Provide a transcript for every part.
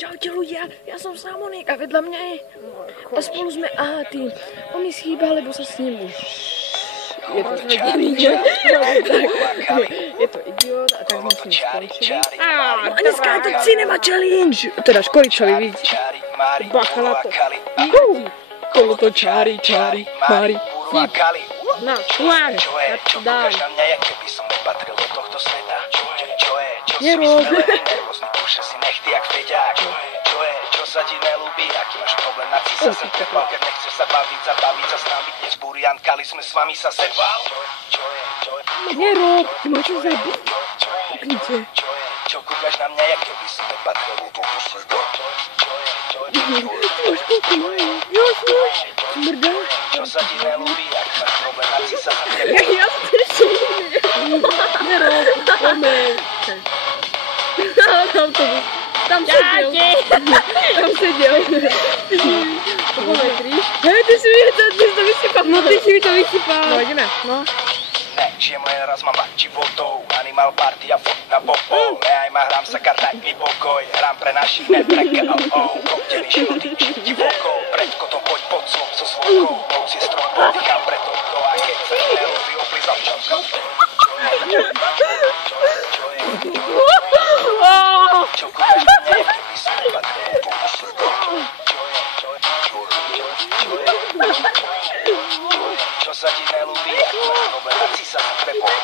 Čaute ľudia, ja som Samonik a vedľa mňa je... A spolu sme Aty. On mi schýba, lebo sa s ním už... Je to idiot. Je to idiot a tak sme s ním skončili. A dneska je to Cinema Challenge. Teda školičovi, vidíte. Bacha na to. Kolo to čári, Mari. No, uváž, ja ti dám. Nerob. Čo sa ti nelúbi, aký máš problém na císa sem tebal, keď nechceš sa baviť sa s nami dnes burian, kali sme s vami sa sebal. Nerob, ty máš čo zabiť? Poknite. Čo kúkaš na mňa, jak keby som nepatril úplne všetko. Ty máš koľko majú? Jož, smrdá. Čo sa ti nelúbi, aký máš problém na císa sem tebal. Ja streším. Nerob, poďme. Tam sedel. Poďme 3. Hej, ty si mi to vysypal. No, ty si mi to vysypal. No, ideme. No. Ne, žijem len raz, mám životov, animal party a fot na popol. Ne, aj ma hrám sa kart, daj mi pokoj, hrám pre našich, ne pre KO. Koptený žlutý, divoko, pred kotom poď pod slom so svojkou. Moc je strom, dýcham pre toto a keď sa nelúbi, oblízam čočko. Čo kúkaš na mňa, keby som nepatril úplne všetko. Čo sa ti nelúbi, ak máš problém na císa sem tebou.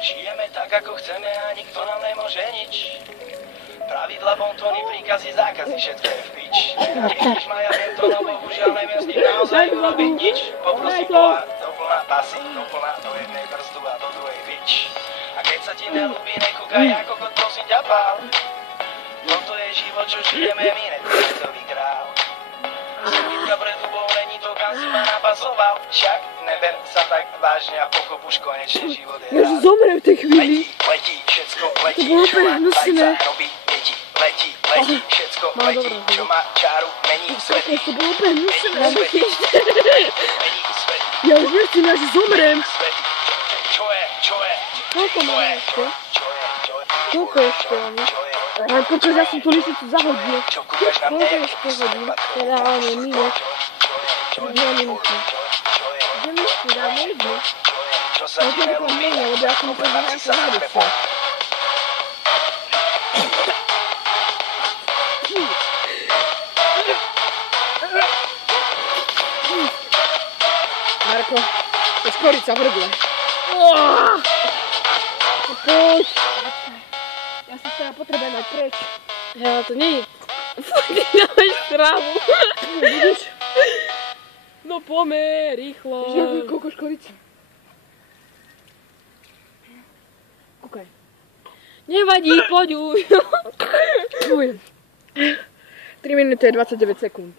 Žijeme tak, ako chceme a nikto nám nemôže nič. Pravidla, bontóny, príkazy, zákazy, všetko je v pič. Ježiš ma, ja viem to, no bohužiaľ neviem s tým naozaj urobiť nič. Poprosím Boha, doplná pasy, doplná do jednej brzdu a do druhej bič. A keď sa ti nelúbi, nekúkaj ako kot, prosím ťa pál. Toto je život, čo žijeme my, netvrdový král. Sedítka pred hubou, není to, kam si ma napasoval. Však neber sa tak vážne a pokop už konečne život je Ja rád. zomrem v tej chvíli. Letí, všetko letí, To bolo čo má úplne hnusné. tajca robí deti. Letí, všetko letí, čo má čáru, mení svet. To bolo úplne hnusné. Mení svet, Ja už nechcem, ja že zomrem. svet. Čo je? Koľko máme ešte? Koľko ešte máme? Ale kokos, ja som tú listicu zahodil. Čo kúkaš na mňa, Koľko jak ešte keby som hodín? nepatril. Teda áno, minút. Čo 2 minúty. je? Ideme ešte, dáme jednu. Čo sa No ti to je nelúbi, menej, lebo ja som to problém na nejako císa sem zahodil. tebou. Marko, to je škorica v hrdle. Poď. Ja sa teda potrebujem mať preč. Ja to nie je. Ty dávaš trávu. Vidíš? No pomer, rýchlo. Že koľko škorica. Kúkaj. Nevadí, poď už. Uj. 3 minúty 29 sekúnd.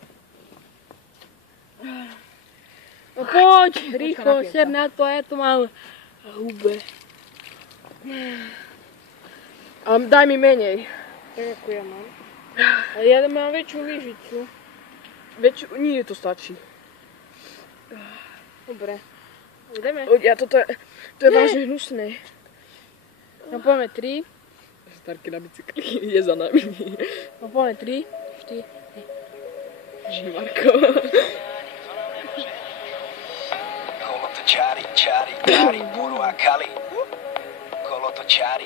No poď, napijem rýchlo, sa. ser na to, ja to mám v hube. A daj mi menej. Tak ako ja mám. A ja mám väčšiu lyžicu. Nie, to stačí. Dobre. Ideme. Ľudia, to je vážne hnusné. No poďme 3. Starky na bicykli je za nami. No poďme 3, 4. Marko. Kolo to čári, Mari, Buru a Kali. Kolo to čári,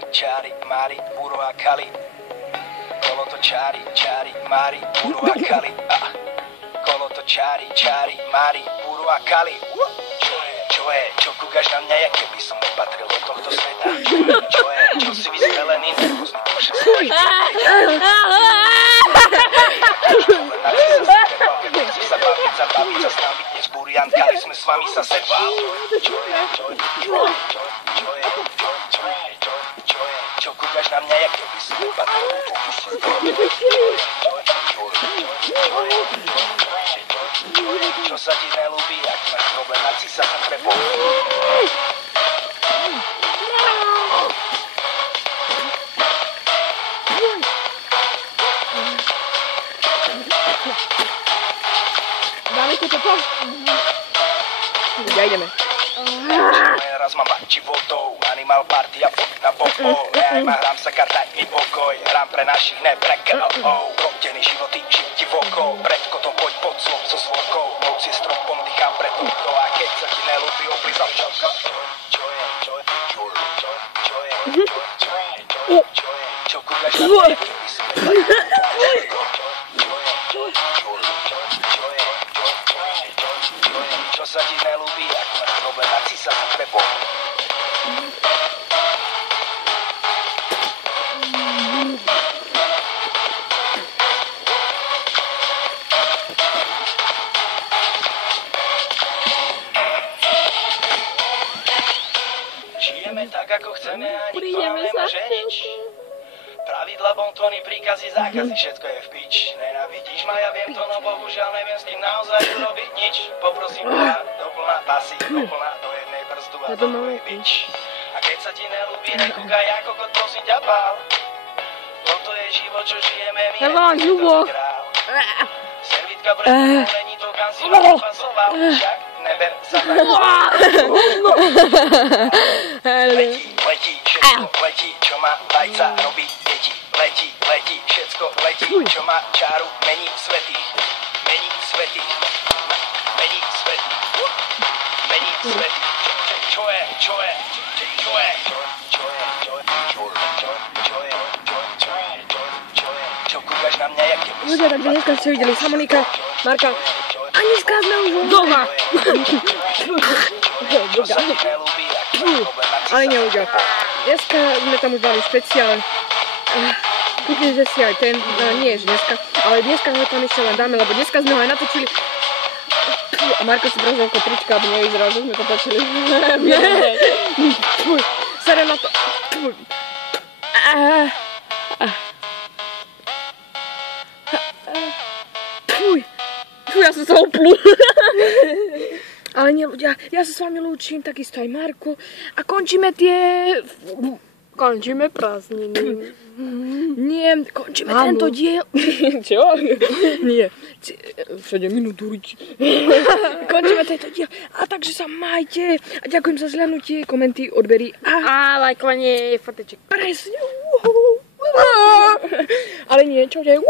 Mari, Buru a Kali. Kolo to čári, Mari, Buru a Kali. Kolo to čári, Mari, Buru a Kali. Čo je? Čo kúkaš na mňa, jak keby som nepatril do tohto sveta? Čo je? Čo si vystrelený, nervózny duše svoj. Nechceš sa baviť sa s nami dnes burian, kali sme s vami sa sebal. Čo je? Čo kúkaš na mňa, jak keby som nepatril do tohto sveta? Čo sa ti nelúbi, ak máš problém na císa sem tebou. Dáme to toto? Ja ideme. Raz mám bači vodou, animal party a fot na popo. Ja hrám sa karta, mi pokoj, hrám pre našich, ne pre KO. Rodený životy, žijem ti v oko, pred kotom poď pod slov so svorkou. Noc je stropom, dýcham pred oko a keď sa ti nelúbi, oblízam čoko. Čo je, čo kúkaš na mňa, čo sa ti nelúbi, ak máš problém, naci sa s tebou. Žijeme tak, ako chceme a nikto nám nemôže nič. Pravidla, bontóny, príkazy, zákazy, všetko je v pič. Nenávidíš ma, ja viem to, no bohužiaľ neviem s tým naozaj urobiť nič. Poprosím ťa, doplná pasy, doplná do jednej brzdu a do druhej bič. A keď sa ti nelúbi, nekúkaj ako kot, prosím ťa, pál. Toto je život, čo žijeme, my je král. Servitka brezdu, není to, kam si ma pasoval, však neber sa tak. Letí, všetko letí, čo má vajca, robí deti. Letí, všetko letí, čo má čáru, mení svety. Mení svety. Mení svety. Mení svety. Čo je? Čo kúkaš na mňa, jak je musí? Ľudia, takže dneska ste videli Samonika, Marka a dneska sme už doma. Čo sa ti nelúbi, ak máš problém, Ale nie ľudia, dneska sme tam už dali špeciál. Kúpim, že si aj ten, nie že dneska, ale dneska ho tam ešte len dáme, lebo dneska sme ho aj natočili. A Marko si brazil ako trička, aby nevyzeral, že sme to točili. Sere na to. Fuj, ja som sa oplul. Ale nie ľudia, ja sa s vami lúčim, takisto aj Marko. A končíme Končíme prázdniny. Nie, končíme tento diel. Čo? Nie. 7 minút duriť. Končíme tento diel. A takže sa majte. A ďakujem za zhľadnutie, komenty, odbery A lajkovanie, foteček. Presne. Ale nie, čo je?